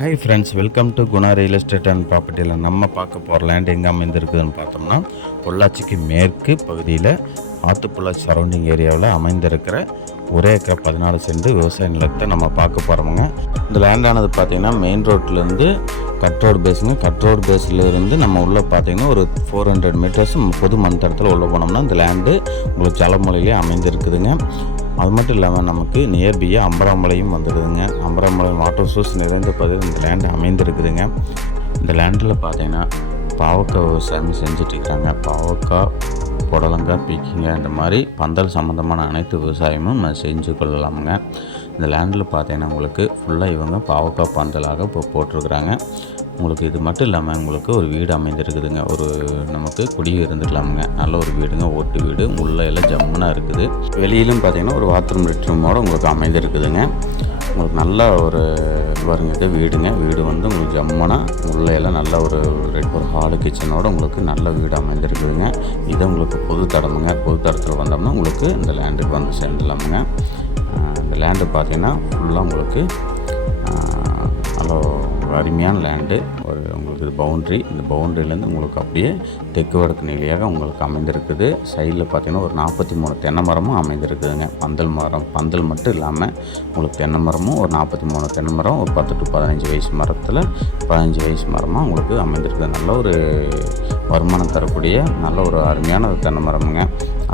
Hi friends welcome to Guna real estate and ப்ராப்பர்ட்டியில் நம்ம பார்க்க போகிற லேண்ட் எங்கே அமைந்திருக்குதுன்னு பார்த்தோம்னா பொள்ளாச்சிக்கு மேற்கு பகுதியில் ஆத்துப்புள்ளாச்சி சரௌண்டிங் ஏரியாவில் அமைந்திருக்கிற ஒரே ஏக்கர் பதினாலு சென்ட் விவசாய நிலத்தை நம்ம பார்க்க போகிறோமுங்க இந்த லேண்டானது பார்த்திங்கன்னா மெயின் ரோட்லேருந்து கட் ரோடு பேஸுங்க கட் ரோடு பேஸில் இருந்து நம்ம உள்ளே பார்த்தீங்கன்னா ஒரு ஃபோர் ஹண்ட்ரட் மீட்டர்ஸ் பொது மண் தரத்தில் உள்ளே போனோம்னா இந்த லேண்டு உங்களுக்கு ஜலமொழியிலே அமைந்திருக்குதுங்க. அது மட்டும் இல்லாமல் நமக்கு நியர்பியாக அம்பராமலையும் வந்துடுதுங்க. அம்பராமலை வாட்டர் சோர்ஸ் நிறைந்த பகுதியில் இந்த லேண்டு அமைந்திருக்குதுங்க. இந்த லேண்டில் பார்த்தீங்கன்னா பாவக்காய் விவசாயம் செஞ்சுட்டு இருக்கிறாங்க பாவக்காய் புடலங்காய் பீக்கிங்க இந்த மாதிரி பந்தல் சம்மந்தமான அனைத்து விவசாயமும் நான் செஞ்சு கொள்ளலாமுங்க. இந்த லேண்டில் பார்த்தீங்கன்னா உங்களுக்கு ஃபுல்லாக இவங்க பாவக்காய் பந்தலாக இப்போ போட்டிருக்கிறாங்க. உங்களுக்கு இது மட்டும் இல்லாமல் உங்களுக்கு ஒரு வீடு அமைந்திருக்குதுங்க. ஒரு நமக்கு குடி இருந்துக்கலாமுங்க நல்ல ஒரு வீடுங்க. ஓட்டு வீடு. உள்ள எல்லாம் ஜம்முனாக இருக்குது. வெளியிலும் பார்த்தீங்கன்னா ஒரு பாத்ரூம் லெட்ரூமோடு உங்களுக்கு அமைந்திருக்குதுங்க. உங்களுக்கு நல்ல ஒரு பாருங்க இது வீடுங்க. வீடு வந்து உங்களுக்கு ஜம்மனாக உள்ளே எல்லாம் நல்ல ஒரு ரெட் ஒரு ஹாலு கிச்சனோட உங்களுக்கு நல்ல வீடு அமைந்திருக்குதுங்க. இது உங்களுக்கு பொது தடமுங்க. பொது தடத்தில் வந்தோம்னா உங்களுக்கு இந்த லேண்டுக்கு வந்து சேர்ந்துடலாமுங்க இந்த லேண்டு பார்த்தீங்கன்னா ஃபுல்லாக உங்களுக்கு ஹலோ அருமையான லேண்டு ஒரு உங்களுக்கு இது பவுண்ட்ரி இந்த பவுண்ட்ரிலேருந்து உங்களுக்கு அப்படியே தெற்கு வடக்கு நிலையாக உங்களுக்கு அமைந்திருக்குது. சைடில் பார்த்தீங்கன்னா ஒரு நாற்பத்தி மூணு தென்னை மரமும் அமைந்திருக்குதுங்க. பந்தல் மரம் பந்தல் மட்டும் இல்லாமல் உங்களுக்கு தென்னை மரமும் ஒரு நாற்பத்தி மூணு தென்னை மரம் ஒரு பத்து டு பதினஞ்சு வயசு மரத்தில் பதினஞ்சு வயசு மரமாக உங்களுக்கு அமைந்திருக்குது. நல்ல ஒரு வருமானம் தரக்கூடிய நல்ல ஒரு அருமையான ஒரு தென்னை மரமுங்க.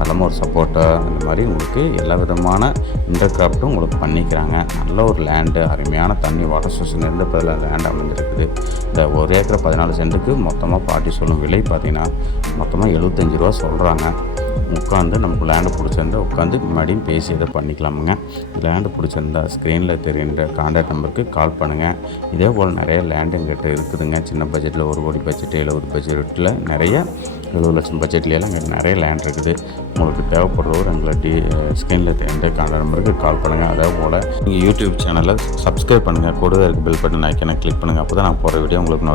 அது ஒரு சப்போட்டா இந்த மாதிரி உங்களுக்கு எல்லா விதமான இன்டர் கிராஃப்ட்டும் உங்களுக்கு பண்ணிக்கிறாங்க. நல்ல ஒரு லேண்டு அருமையான தண்ணி வாட்டர் சோர்ஸ் இருந்த பதில் லேண்ட் அமைஞ்சிருக்குது. இந்த ஒரு ஏக்கர் பதினாலு சென்ட்டுக்கு மொத்தமாக பாட்டி சொல்லும் விலை பார்த்தீங்கன்னா மொத்தமாக எழுபத்தஞ்சு ரூபா சொல்கிறாங்க உட்காந்து நமக்கு லேண்டு பிடிச்சிருந்தா உட்காந்து மறுபடியும் பேசி இதை பண்ணிக்கலாமுங்க. லேண்டு பிடிச்சிருந்தா ஸ்க்ரீனில் தெரியுன்ற காண்டாக்ட் நம்பருக்கு கால் பண்ணுங்கள் இதே போல் நிறைய லேண்டு எங்கிட்ட இருக்குதுங்க. சின்ன பட்ஜெட்டில் ஒரு கோடி பட்ஜெட் எழுபது பட்ஜெட்டில் நிறைய எழுபது லட்சம் பட்ஜெட்லையெல்லாம் இங்கே நிறைய லேண்ட் இருக்குது. உங்களுக்கு தேவைப்படுறவர் எங்களை டி ஸ்க்ரீனில் தெரிந்த காண்டாக்ட் நம்பருக்கு கால் பண்ணுங்கள் அதே போல் நீங்கள் யூடியூப் சேனலில் சப்ஸ்கிரைப் பண்ணுங்கள் கூடவே இருக்க பெல் பட்டன் ஐக்கனை கிளிக் பண்ணுங்கள் அப்போ தான் நான் போகிற வீடியோ உங்களுக்கு நோட்